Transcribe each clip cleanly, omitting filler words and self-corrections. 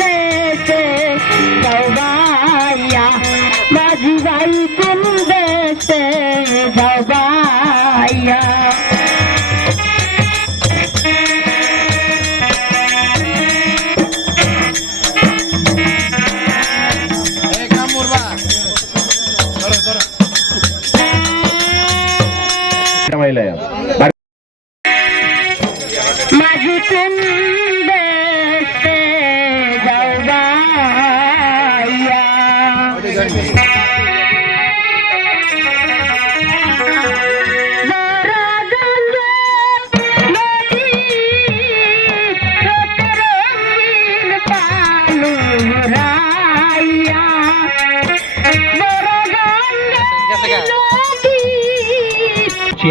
দেশে যাও ভাইয়া, মাঝি ভাই কোন দেশে যাও ভাইয়া। মাঝি কোন দেশে যাও ভাইয়া,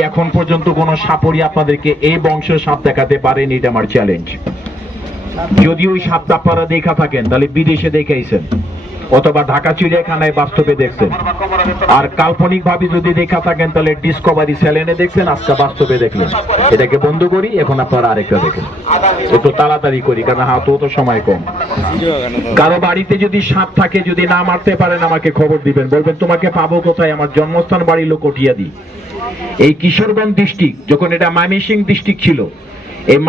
এখন পর্যন্ত কোন সাপড়ি আপনাদেরকে এই বংশের সাপ দেখাতে পারেনি, এটা আমার চ্যালেঞ্জ। যদি ওই সাপটা আপনারা দেখা থাকেন তাহলে বিদেশে দেখাইছেন অথবা ঢাকা চিড়িয়াখানায় বাস্তবে দেখছেন, আর কাল্পনিক ভাবে যদি দেখা থাকেন তাহলে ডিসকভারি চ্যানেলে দেখছেন, আজকে বাস্তবে দেখলেন। এটাকে বন্ধ করি, এখন আপনারা আরেকটা দেখেন, একটু তাড়াতাড়ি করি কারণ হাতও তো সময় কম। কারো বাড়িতে যদি সাপ থাকে, যদি না মারতে পারেন আমাকে খবর দিবেন, বলবেন তোমাকে পাবো কোথায়, আমার জন্মস্থান বাড়ি লোক কটিয়াদি। এই কিশোরগঞ্জ ডিস্ট্রিক্ট যখন এটা ময়মনসিংহ ডিস্ট্রিক্ট ছিল, এই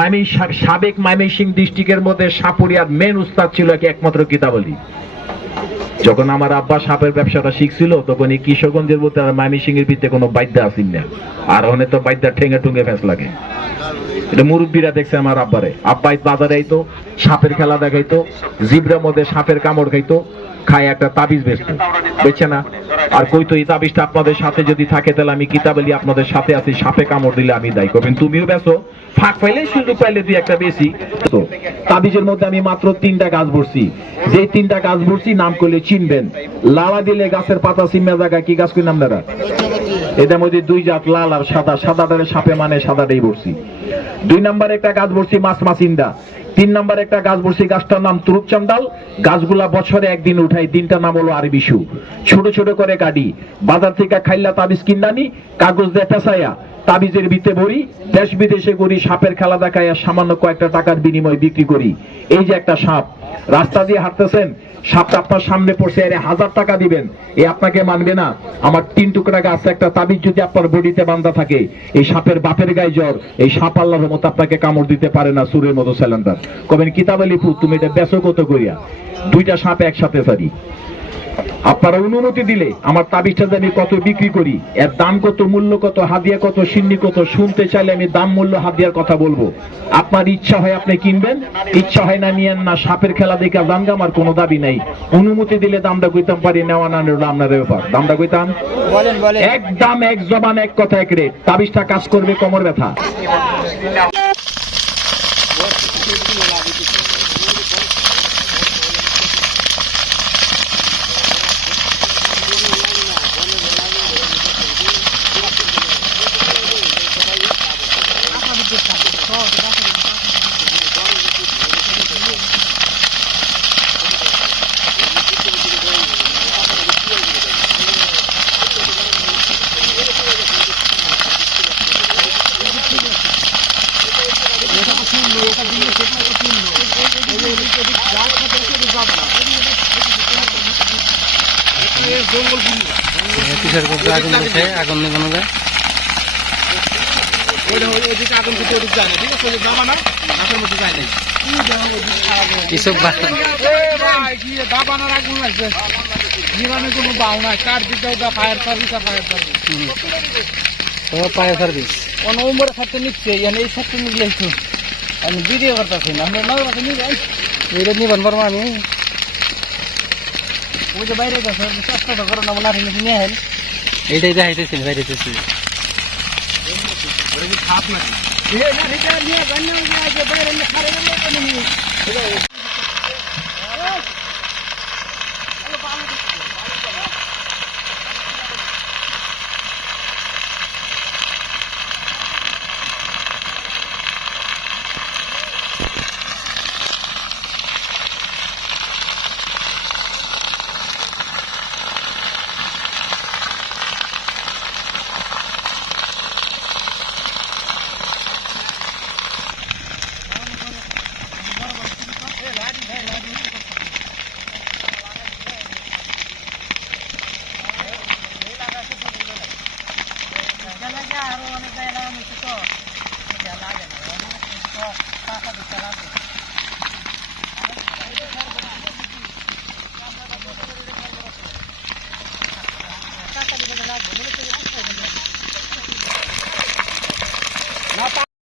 সাবেক ময়মনসিংহ ডিস্ট্রিক্টের মধ্যে সাপুরিয়ার মেন উস্তাদ ছিল একমাত্র কিতাবলী। যখন আমার আব্বা সাপের ব্যবসাটা শিখছিল তখন এই কিশোরগঞ্জের মধ্যে আর ময়মনসিংহের ভিতরে কোনো বাইদ্যা আসেন না, আর ওখানে তো বাইদ্যা ঠেঙে টুঙ্গে ফেঁস লাগে। এটা মুরব্বীরা দেখছে আমার আব্বারে, আব্বাই বাজারে আইতো, সাপের খেলা দেখাইতো, জিব্রার মধ্যে সাপের কামড় খাইতো, খায় একটা তাবিজ বেচতো, বেচছে না? আর কইতো এই তাবিজটা আপনাদের সাথে যদি থাকে তাহলে আমি কিতাবলি আপনাদের সাথে আছি, সাপে কামড় দিলে আমি দায়ী করবেন, তুমিও বেচো, ফাঁক পাইলে সুযোগ পাইলে দুই একটা বেশি। তো তাবিজের মধ্যে আমি মাত্র 3টা গাছ ভরছি, যে 3টা গাছ ভরছি নাম করলে চিনবেন। লালা দিলে গাছের পাতা চিম্মা জায়গা কি গাছ কই নাম দাদা? এটার মধ্যে 2 জাত, লাল আর সাদা। সাদাটারে সাপে মানে সাদাটাই ভরছি। 2 নম্বরে একটা গাছ ভরছি মাছ মাছিন্দা। 3 নম্বরে একটা গাছ ভরছি, গাছটার নাম তুরুপ চান্দাল। গাছগুলা বছরে একদিন উঠাই, দিনটার নাম হলো আরবি বিশু। ছোট ছোট করে কাটি, বাজার থেকে খাইলা তাবিজ কিনানি, কাগজ দিয়ে পেঁচাইয়া তাবিজের ভিতরে ভরি, দেশ বিদেশে করি, সাপের খেলা দেখায় সামান্য কয়েকটা টাকার বিনিময়ে বিক্রি করি। এই যে একটা সাপ রাস্তা দিয়ে হাঁটতেছেন, সাপটা আপনার সামনে পড়ছে, আরে 1000 টাকা দিবেন, এ আপনাকে মানবে না। আমার 3 টুকরা গাছ একটা তাবিজ যদি আপনার বডিতে বাঁধা থাকে, এই সাপের বাপের গায়ে জ্বর, এই সাপ আল্লাহর মতো আপনাকে কামড় দিতে পারে না, সুরের মতো স্যালেন্ডার। কবেন কিতাবালি ফু তুমি এটা বেচো কত করিয়া? 2টা সাপ একসাথে সারি। আপনারা অনুমতি দিলে আমার তাবিজটা আমি কত বিক্রি করি, এর দাম কত, মূল্য কত, হাদিয়া কত, সিন্নি কত, শুনতে চাইলে আমি দাম মূল্য হাদিয়ার কথা বলবো। আপনার ইচ্ছা হয় আপনি কিনবেন, ইচ্ছা হয় না নিয়েন না। সাপের খেলা দেখে দামটা আমার কোনো দাবি নাই, অনুমতি দিলে দামটা কইতাম পারি, নেওয়া না নেওয়া আপনার ব্যাপার। দামটা কইতাম এক দাম, এক জবান, এক কথা, এক রেট। তাবিজটা কাজ করবে কোমর ব্যথা। কিসের মধ্যে আগুন দিচ্ছে, আগুন নেবানো যায়, কৃষক দাবানোর আগুন লাগছে, জীবনে কোনো বাউ নাই, কার দিতে ফায়ার সার্ভিস আর ফায়ার সার্ভিস, তোমার ফায়ার সার্ভিস নভেম্বরের সাথে নিচ্ছে, এই সাথে নিলে একটু আমি ভিডিও করতেছি না, আমরা নগর কাছে নিয়ে যাই, এটা নিবান পারবো আমি, ওই যে বাইরে গেছে চেষ্টাটা করো না, লাঠি নিয়ে হেন এইটাই দেখাইতেছি বাইরেতেছি। খাপ নাকি টাকা দিতে লাগবে